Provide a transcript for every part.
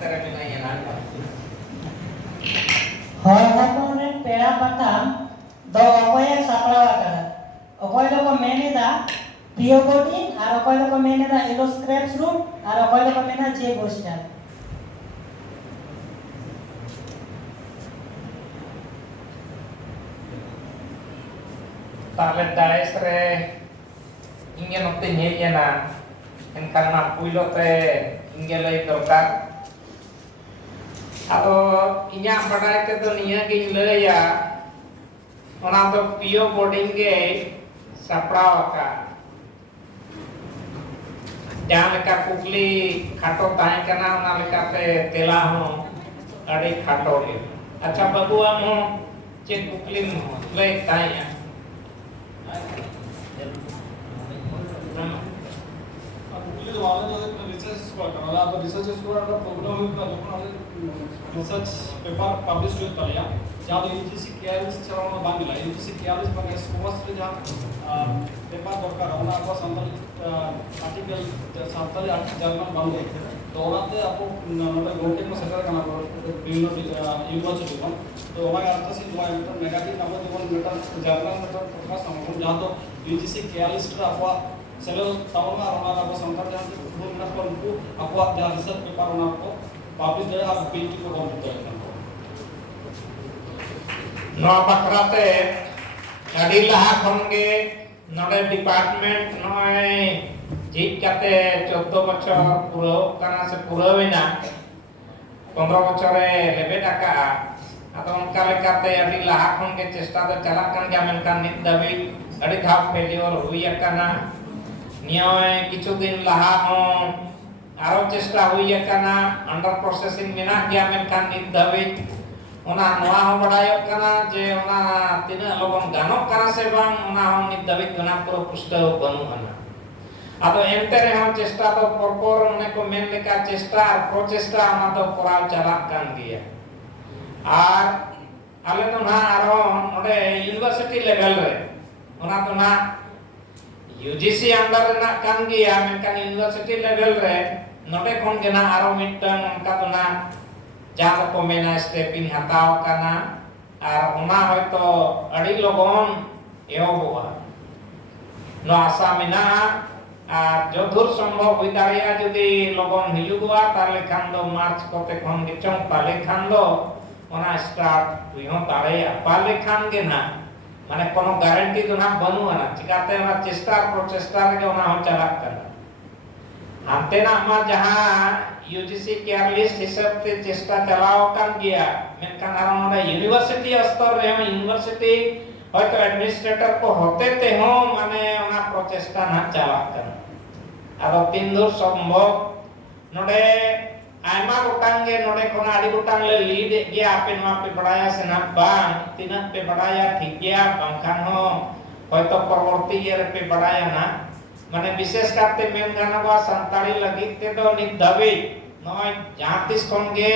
tere minai nan hor hopon ren pera patam do okoye saprawa kara okoy doko meneda প্রিয় protein আর ওকয় দoko meneda এলোস্ক্রেপস root আর ওকয় দoko mena যে গোস্টার tahle dais re ingin note nyeye na enkan na puilo te ingin lay dorkar ado inya badai te to niya gin laya ona to pio boarding ge saprawa jang leka kukli khato tahe kana ona leka te tela ho adi khato ge acha babu am ho che kukli lay tahe research paper publish होता जहाँ UGC KRS चलाना बांगिला UGC KRS बगे scores रे जहाँ paper दरकार होना आपको Santali article Santali journal बांगे तो ओनाते आपको नोडे गोटे को सेटर करना बिनो यूनिवर्सिटी को तो ओना अर्थ से दुआ मीटर नेगेटिव नंबर दिवन मीटर जर्नल मीटर प्रकाश नंबर जहाँ तो यूजीसी केआरएस रे आपको सेलो टाउन में ओना आपको संताल जहाँ तो मीटर पर उनको आपको जहाँ रिसर्च पेपर ओना आपको पब्लिश दे आप पीटी को कंप्लीट करना नवा बखराते अड़ी लाहा खन गे नोडे डिपार्टमेंट नय जीत काते 14 बछर पुरो काना से पुरो वेना 15 बछरे लेबे टाका आतो उनका लेकाते अड़ी लाहा खन के चेष्टा तो चला कान गया मेनकान नित दाबी अड़ी धाव फेलियर हुई काना नियय किछु दिन लाहा हो आरो चेष्टा हुई काना अंडर प्रोसेसिंग मेना गया मेनकान नित दाबी ओना नोआ हो बडायो काना जे ओना तिना लोगन गानो काना से बांग ओना हम नित दाबी गना पुरो पुष्टव बनु हना आदो एंते रे हम चेष्टा तो परपर मने को मेन लेका चेष्टा और प्रोचेष्टा ओना तो कराव चला कान गिया आर आले तो ना आरो ओडे यूनिवर्सिटी लेवल रे ओना तो ना यूजीसी अंडर ना कान गिया मेनकान यूनिवर्सिटी लेवल रे नोडे कोन गेना आरो मिटन उनका तो ना जहाँ को मेना स्टेपिंग हताव करना और उना हो तो अड़ी लोगों एवं नो आशा मिना जो दूर संभव हुई दारिया जुदी लोगों हिजुगुआ ताले खान दो मार्च कोते कौन गिचों पाले खान दो उना स्टार्ट हुई हो दारिया पाले खान के ना माने कोनो गारंटी तो ना बनू ना चिकाते ना चेष्टा प्रोचेष्टा के उना हम चला करना हमते ना हम जहाँ यूजीसी केयरलिस्ट हिसाब से चेष्टा चलाओ कान गया मेनकान आरो नोडे यूनिवर्सिटी स्तर रे यूनिवर्सिटी होयतो एडमिनिस्ट्रेटर को होते ते हो माने ओना प्रोचेष्टा ना चला कान आरो तीन दूर संभव नोडे आयमा गोटांगे नोडे कोना आडी गोटांग ले लीड गया आपे नो आपे बडाया से ना बांग तिना पे बडाया ठीक गया बांखान हो होयतो परवर्ती ईयर पे बडाया ना माने विशेष करते मेन गाना बा संताली लगी ते तो नित दबे नय जहां तिस कोन गे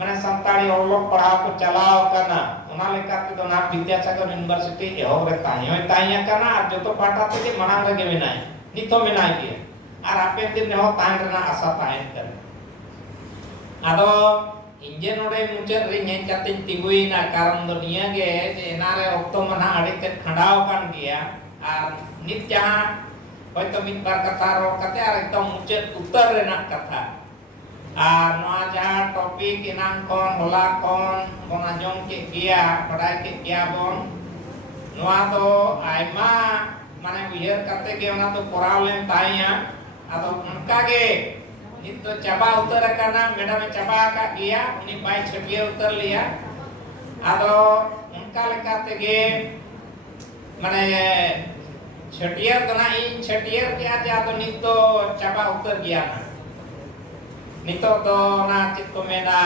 माने संताली ओलोक पढ़ाव को चलाओ करना ओना लेकाते तो ना विद्यासागर यूनिवर्सिटी एहो रे ताइयो ताइया करना जो तो पाटा ते मनांग गे बिनाय नितो बिनाय के आर आपे दिन हो ताइन रना आशा ताइन कर आदो इंजे नोडे मुचर रे ᱧᱮ ᱠᱟᱛᱮ ᱛᱤᱜᱩᱭᱱᱟ ᱠᱟᱨᱚᱱ ᱫᱚ ᱱᱤᱭᱟᱹ ᱜᱮ ᱡᱮ ᱮᱱᱟᱨᱮ ᱚᱠᱛᱚ ᱢᱟᱱᱟ ᱟᱹᱰᱤ ᱛᱮ ᱠᱷᱟᱸᱰᱟᱣ ᱠᱟᱱ ᱜᱮᱭᱟ ᱟᱨ ᱱᱤᱛ ᱡᱟᱦᱟᱸ होयतो मित बार कथा रो कते आर एकदम मुचाद उत्तर रेना कथा आर नोआ जहां टॉपिक इनाम कोन होला कोन बोन आंजम के गिया पढ़ाई के गिया बोन नोआ तो आइमा माने उयहर कते के ओना तो कोराव लेन ताइया आदो उनका के नित तो चबा उत्तर काना मैडम चबा का गिया उनी बाय छटिया उत्तर लिया आदो उनका लेकाते के माने छटियर तो ना इन छटियर क्या जा तो नितो चबा उत्तर गया ना नितो तो ना चित्तो में ना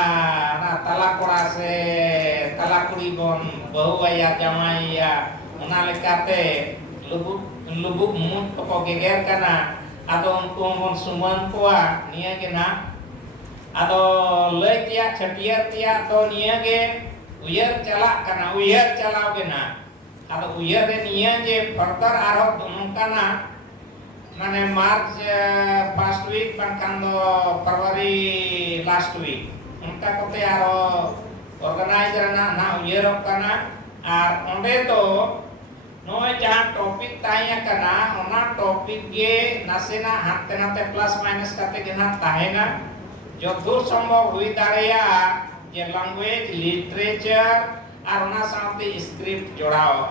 तला कोड़ा से तला कुड़ी बोन बहु या जमाई या उना लेकाते लुबु मुट को गेगर करना आदो उनको बोन सुमन कोआ निया के ना आदो ले किया छटियर किया तो निया के उयर चला करना उयर चलाओगे ना आदो उयर रे निया जे फर्दर आरो नोंकाना mane March first week bangkhan do February last week onka kote aro organizer na uyerok kana ar onde to noy jahan topik tanya kana ona topik ge nasena hante nate plus minus kate ge na tahena jodur sombog hui dareya je language literature ar ona saute script jorao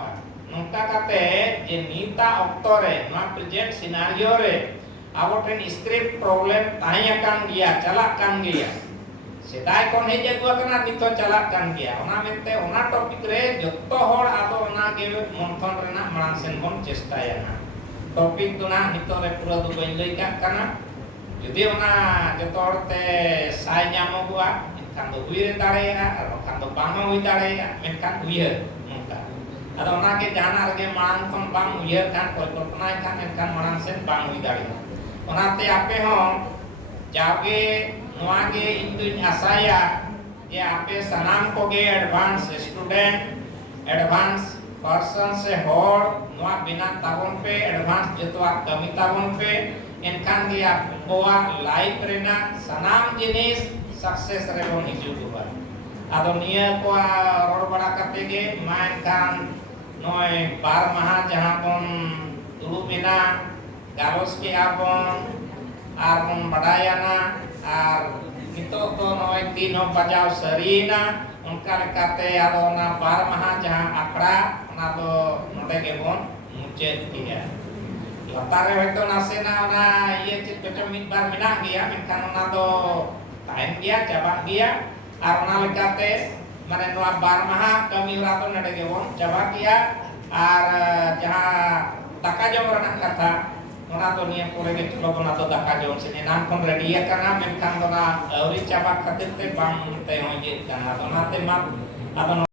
nongka kate je nita oktore na present scenario re abo ten script problem tanya kan dia chalak kan dia sedai kon heja gua kana nito chalak kan dia ona mente ona topik re jotto hor ado ona ge monthon rena marang sen bon chestaya na topik tu na nito re pura du bain lei ka kana jodi ona jotto hor te sai nyamo gua kan do huire dare ya aro kan do bang hui dare ya men kan huire nongka ado ona ge jana ge marang kon bang huire kan koi kopnai kan men kan marang sen bang hui dare ona te ape hon jage noa ge induñ asaya ye ape sanam ko ge advance student advance person se hor noa bina tabon pe advance jotwa kami tabon pe enkan ge apoa life rena sanam jinis success re bon hiju ba ado niya ko ror bada kate ge main kan noy bar maha jahan bon dulu bina galos ke abon ar bon badayana ar nito to noy tino bajau serina onka lekate ado na bar maha jahan akra ona do node ge bon mucet kia latare hoito nasena ona iye cit cocok midbar minah gia menkan ona do time dia jabak dia ar ona lekate mane noa bar maha kami rato nade ge bon jabak dia ar jaha taka jom rana kata ona to niya pore ge tulo bona to daka jom sine nam kon ready ya kana men kan dona auri chabak khatir te bang te hoye kana to na te mat ado